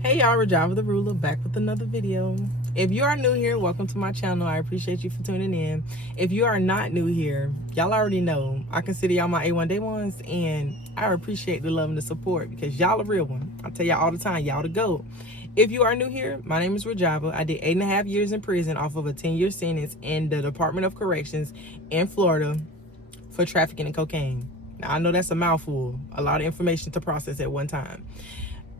Hey y'all, Rajava the Ruler back with another video. If you are new here, welcome to my channel. I appreciate you for tuning in. If you are not new here, y'all already know I consider y'all my A1 day ones, and I appreciate the love and the support because y'all a real one. I tell y'all all the time, y'all the GOAT. If you are new here, my name is Rajava. I did 8.5 years in prison off of a 10-year sentence in the Department of Corrections in Florida for trafficking in cocaine. Now I know that's a mouthful, a lot of information to process at one time.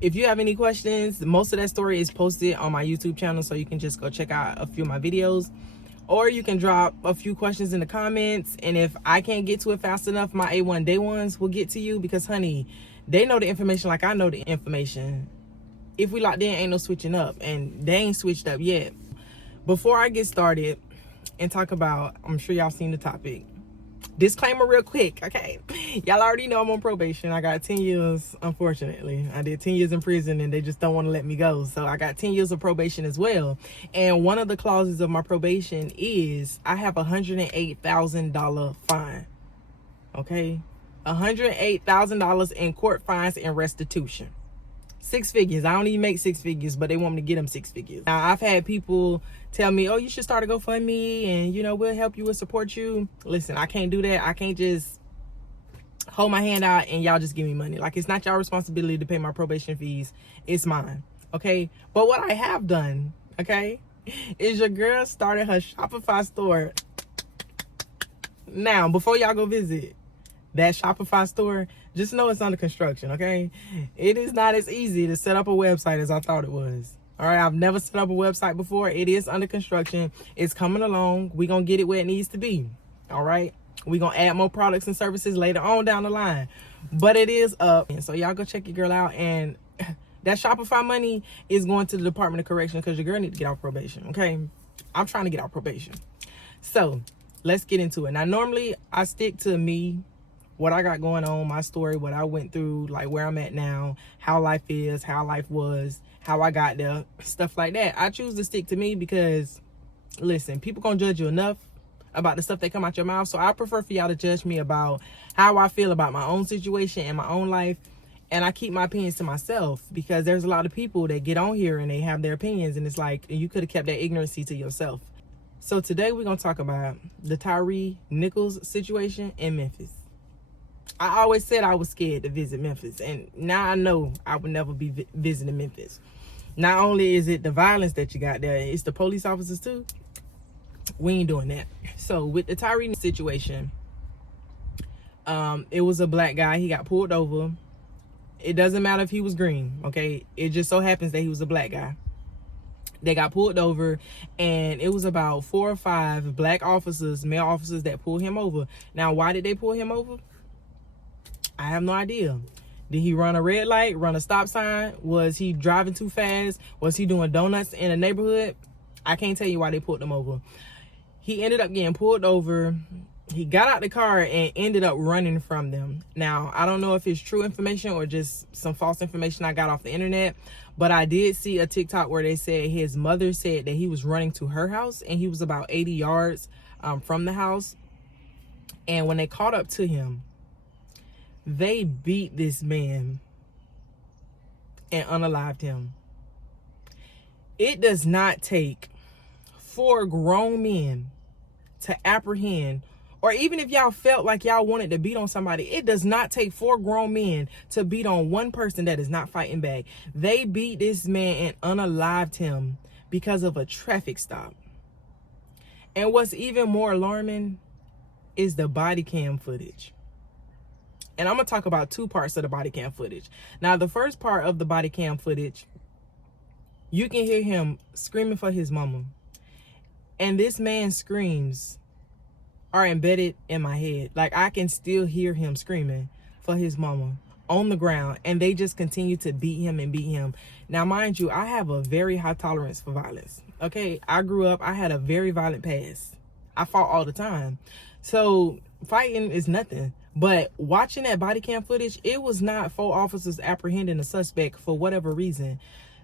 If you have any questions, most of that story is posted on my YouTube channel, so you can just go check out a few of my videos, or you can drop a few questions in the comments, and if I can't get to it fast enough, my A1 day ones will get to you because, honey, they know the information like I know the information. If we locked in, ain't no switching up, and they ain't switched up yet. Before I get started and talk about, I'm sure y'all seen the topic. Disclaimer real quick, okay? Y'all already know I'm on probation. I got 10 years, unfortunately. I did 10 years in prison and they just don't want to let me go. So I got 10 years of probation as well. And one of the clauses of my probation is I have a $108,000 fine, okay? $108,000 in court fines and restitution. 6 figures. I don't even make 6 figures, but they want me to get them 6 figures. Now, I've had people tell me, oh, you should start a GoFundMe and, you know, we'll help you, we'll support you. Listen, I can't do that. I can't just hold my hand out and y'all just give me money. Like, it's not y'all responsibility to pay my probation fees. It's mine, okay? But what I have done, okay, is your girl started her Shopify store. Now, before y'all go visit that Shopify store, just know it's under construction, okay? It is not as easy to set up a website as I thought it was. All right, I've never set up a website before. It is under construction. It's coming along. We're going to get it where it needs to be, all right? We're going to add more products and services later on down the line. But it is up. So y'all go check your girl out. And that Shopify money is going to the Department of Correction because your girl needs to get off probation, okay? I'm trying to get off probation. So let's get into it. Now, normally I stick to me, what I got going on, my story, what I went through, like where I'm at now, how life is, how life was, how I got there, stuff like that. I choose to stick to me because, listen, people gonna judge you enough about the stuff that come out your mouth. So I prefer for y'all to judge me about how I feel about my own situation and my own life. And I keep my opinions to myself because there's a lot of people that get on here and they have their opinions. And it's like, you could have kept that ignorancy to yourself. So today we're gonna talk about the TYRE Nichols situation in Memphis. I always said I was scared to visit Memphis, and now I know I would never be visiting Memphis. Not only is it the violence that you got there, it's the police officers too. We ain't doing that. So with the TYRE situation, it was a black guy. He got pulled over. It doesn't matter if he was green, okay? It just so happens that he was a black guy. They got pulled over, and it was about 4 or 5 black officers, male officers, that pulled him over. Now, why did they pull him over? I have no idea. Did he run a red light, run a stop sign? Was he driving too fast? Was he doing donuts in a neighborhood? I can't tell you why they pulled him over. He ended up getting pulled over. He got out the car and ended up running from them. Now, I don't know if it's true information or just some false information I got off the internet, but I did see a TikTok where they said his mother said that he was running to her house and he was about 80 yards from the house. And when they caught up to him, they beat this man and unalived him. It does not take 4 grown men to apprehend, or even if y'all felt like y'all wanted to beat on somebody, it does not take 4 grown men to beat on one person that is not fighting back. They beat this man and unalived him because of a traffic stop. And what's even more alarming is the body cam footage. And I'm going to talk about 2 parts of the body cam footage. Now, the first part of the body cam footage, you can hear him screaming for his mama. And this man's screams are embedded in my head. Like, I can still hear him screaming for his mama on the ground. And they just continue to beat him and beat him. Now, mind you, I have a very high tolerance for violence. Okay, I grew up, I had a very violent past. I fought all the time. So fighting is nothing. But watching that body cam footage, it was not 4 officers apprehending a suspect for whatever reason.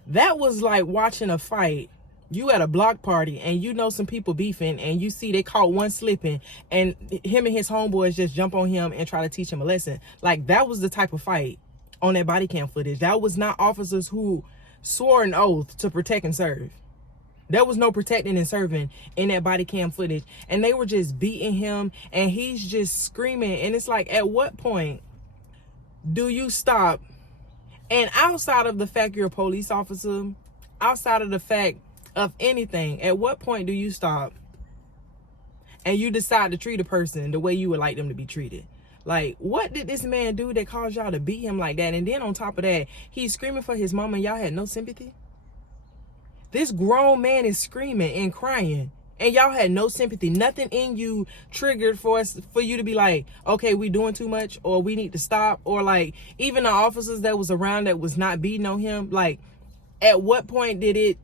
That was like watching a fight. You at a block party and you know some people beefing and you see they caught one slipping and him and his homeboys just jump on him and try to teach him a lesson. Like, that was the type of fight on that body cam footage. That was not officers who swore an oath to protect and serve. There was no protecting and serving in that body cam footage. And they were just beating him and he's just screaming. And it's like, at what point do you stop? And outside of the fact you're a police officer, outside of the fact of anything, at what point do you stop and you decide to treat a person the way you would like them to be treated? Like, what did this man do that caused y'all to beat him like that? And then on top of that, he's screaming for his mama and y'all had no sympathy? This grown man is screaming and crying and y'all had no sympathy. Nothing in you triggered for you to be like, okay, we doing too much, or we need to stop. Or like, even the officers that was around that was not beating on him, like, at what point did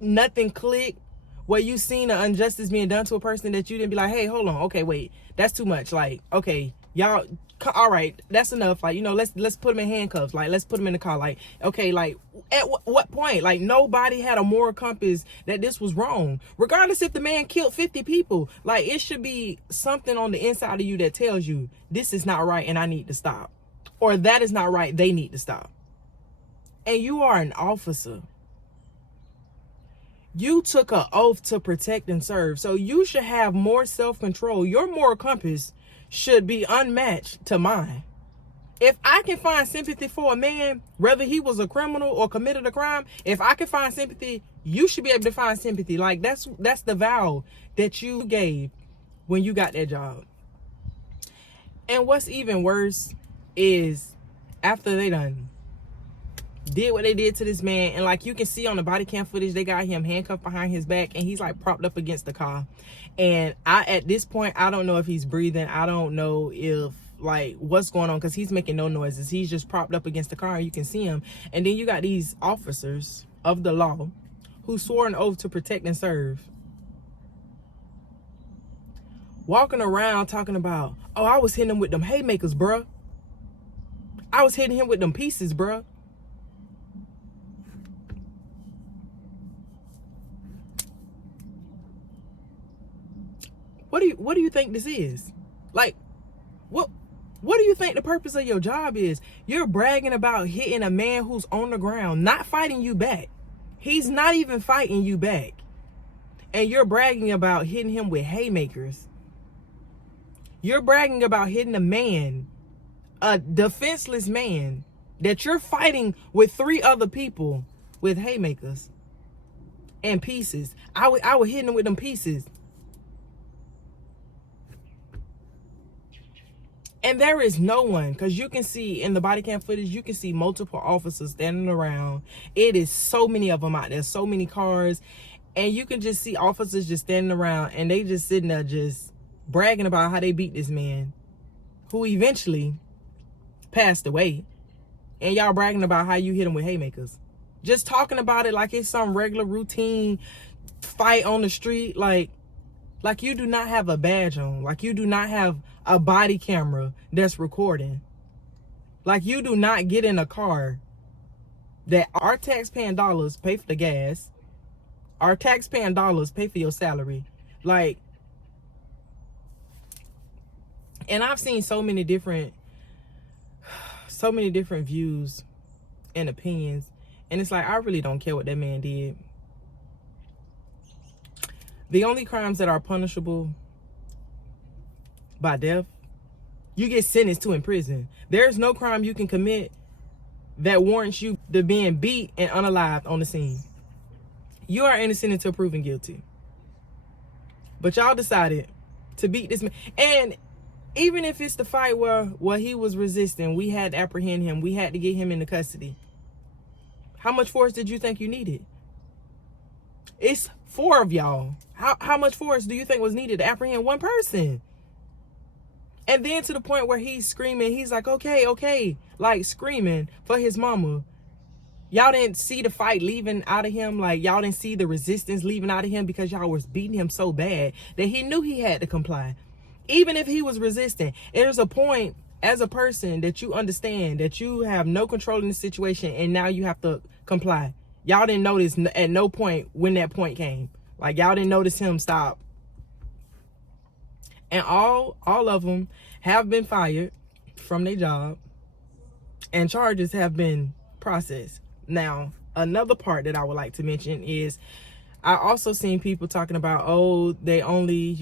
nothing click where you seen an injustice being done to a person that you didn't be like, hey, hold on, okay, wait, that's too much. Like, okay, y'all, all right, that's enough. Like, let's put him in handcuffs. Like, let's put him in the car. Like, okay, like, at what point? Like, nobody had a moral compass that this was wrong. Regardless if the man killed 50 people, like, it should be something on the inside of you that tells you this is not right and I need to stop. Or that is not right, they need to stop. And you are an officer. You took an oath to protect and serve. So you should have more self-control. Your moral compass should be unmatched to mine. If I can find sympathy for a man, whether he was a criminal or committed a crime, if I can find sympathy, you should be able to find sympathy. Like, that's the vow that you gave when you got that job. And what's even worse is after they done did what they did to this man, and like you can see on the body cam footage, they got him handcuffed behind his back and he's like propped up against the car. And at this point, I don't know if he's breathing. I don't know if like what's going on, because he's making no noises. He's just propped up against the car and you can see him. And then you got these officers of the law who swore an oath to protect and serve, walking around talking about, oh, I was hitting him with them haymakers, bruh. I was hitting him with them pieces, bruh. What do you think this is? Like, what do you think the purpose of your job is? You're bragging about hitting a man who's on the ground, not fighting you back. He's not even fighting you back. And you're bragging about hitting him with haymakers. You're bragging about hitting a man, a defenseless man, that you're fighting with 3 other people with haymakers and pieces. I would hit him with them pieces. And there is no one, because you can see in the body cam footage, you can see multiple officers standing around. It is so many of them out there, so many cars. And you can just see officers just standing around and they just sitting there just bragging about how they beat this man who eventually passed away. And y'all bragging about how you hit him with haymakers. Just talking about it like it's some regular routine fight on the street. Like you do not have a badge on. Like you do not have a body camera that's recording. Like you do not get in a car that our taxpaying dollars pay for the gas. Our taxpaying dollars pay for your salary. Like, and I've seen so many different views and opinions. And it's like, I really don't care what that man did. The only crimes that are punishable by death, you get sentenced to in prison. There's no crime you can commit that warrants you to being beat and unalived on the scene. You are innocent until proven guilty. But y'all decided to beat this man. And even if it's the fight where he was resisting, we had to apprehend him, we had to get him into custody. How much force did you think you needed? It's 4 of y'all. How much force do you think was needed to apprehend one person? And then to the point where he's screaming, he's like, okay, like screaming for his mama. Y'all didn't see the fight leaving out of him. Like, y'all didn't see the resistance leaving out of him because y'all was beating him so bad that he knew he had to comply. Even if he was resisting, there's a point as a person that you understand that you have no control in the situation and now you have to comply. Y'all didn't notice at no point when that point came. Like, y'all didn't notice him stop. And all of them have been fired from their job and charges have been processed. Now, another part that I would like to mention is I also seen people talking about, oh, they only,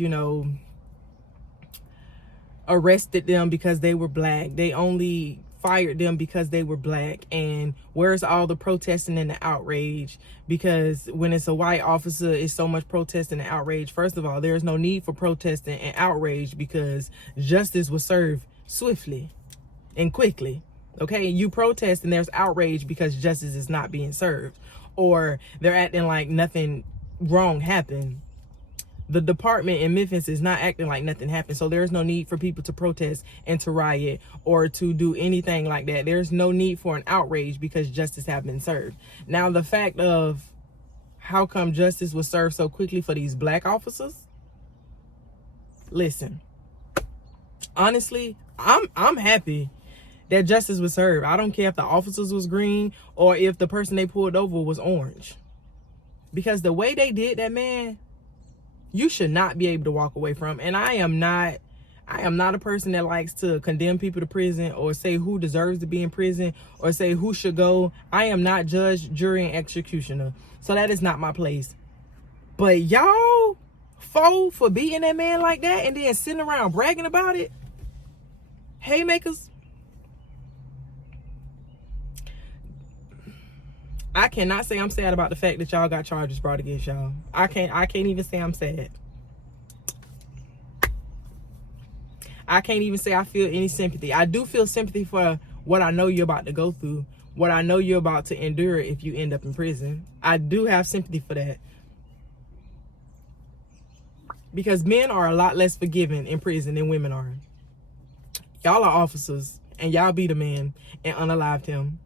arrested them because they were black. They only fired them because they were black. And where's all the protesting and the outrage? Because when it's a white officer, it's so much protesting and outrage. First of all, there's no need for protesting and outrage because justice was served swiftly and quickly. Okay, you protest and there's outrage because justice is not being served, or they're acting like nothing wrong happened. The department in Memphis is not acting like nothing happened. So there's no need for people to protest and to riot or to do anything like that. There's no need for an outrage because justice has been served. Now, the fact of how come justice was served so quickly for these black officers? Listen, honestly, I'm happy that justice was served. I don't care if the officers was green or if the person they pulled over was orange. Because the way they did that, man, you should not be able to walk away from. And I am not a person that likes to condemn people to prison or say who deserves to be in prison or say who should go. I am not judge, jury, and executioner. So that is not my place. But y'all for beating that man like that and then sitting around bragging about it. Haymakers. I cannot say I'm sad about the fact that y'all got charges brought against y'all. I can't even say I'm sad. I can't even say I feel any sympathy. I do feel sympathy for what I know you're about to go through, what I know you're about to endure if you end up in prison. I do have sympathy for that. Because men are a lot less forgiving in prison than women are. Y'all are officers and y'all beat a man and unalived him.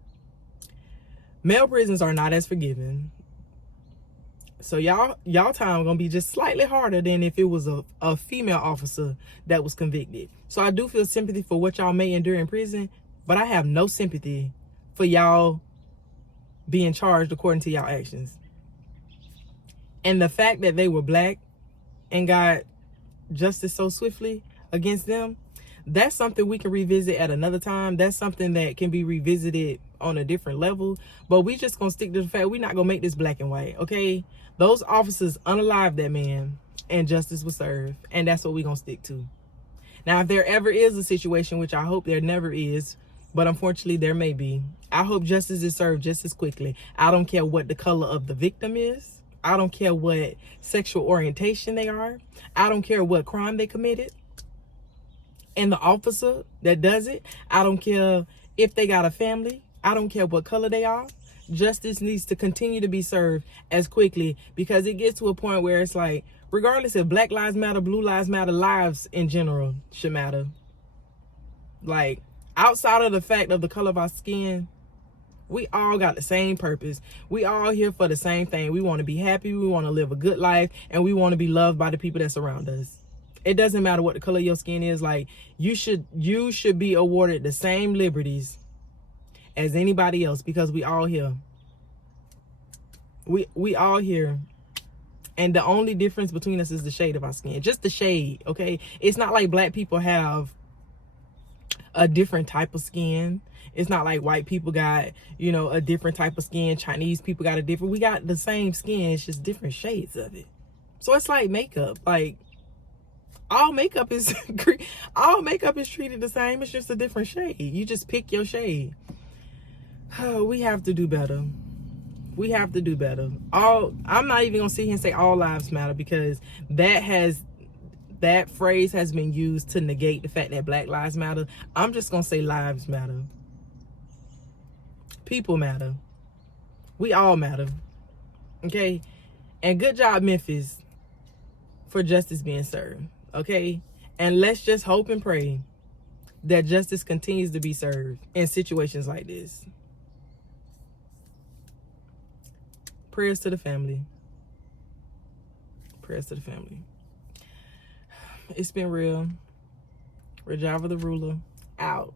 Male prisons are not as forgiving. So y'all time gonna be just slightly harder than if it was a female officer that was convicted. So I do feel sympathy for what y'all may endure in prison, but I have no sympathy for y'all being charged according to y'all actions. And the fact that they were black and got justice so swiftly against them, that's something we can revisit at another time. That's something that can be revisited on a different level. But we just gonna stick to the fact we're not gonna make this black and white, okay? Those officers unalived that man and justice was served. And that's what we're gonna stick to. Now, if there ever is a situation, which I hope there never is, but unfortunately there may be, I hope justice is served just as quickly. I don't care what the color of the victim is. I don't care what sexual orientation they are. I don't care what crime they committed. And the officer that does it, I don't care if they got a family. I don't care what color they are. Justice needs to continue to be served as quickly, because it gets to a point where it's like, regardless if Black Lives Matter, Blue Lives Matter, lives in general should matter. Like, outside of the fact of the color of our skin, we all got the same purpose. We all here for the same thing. We want to be happy. We want to live a good life. And we want to be loved by the people that surround us. It doesn't matter what the color of your skin is. Like, you should be awarded the same liberties as anybody else, because we all here. We all here. And the only difference between us is the shade of our skin. Just the shade, okay? It's not like black people have a different type of skin. It's not like white people got, a different type of skin. Chinese people got a different. We got the same skin. It's just different shades of it. So it's like makeup. Like, all makeup is treated the same. It's just a different shade. You just pick your shade. Oh, we have to do better. We have to do better. I'm not even gonna sit here and say all lives matter, because that phrase has been used to negate the fact that Black lives matter. I'm just gonna say lives matter. People matter. We all matter. Okay? And good job, Memphis, for justice being served. Okay? And let's just hope and pray that justice continues to be served in situations like this. Prayers to the family. Prayers to the family. It's been real. Rajava the Ruler, out.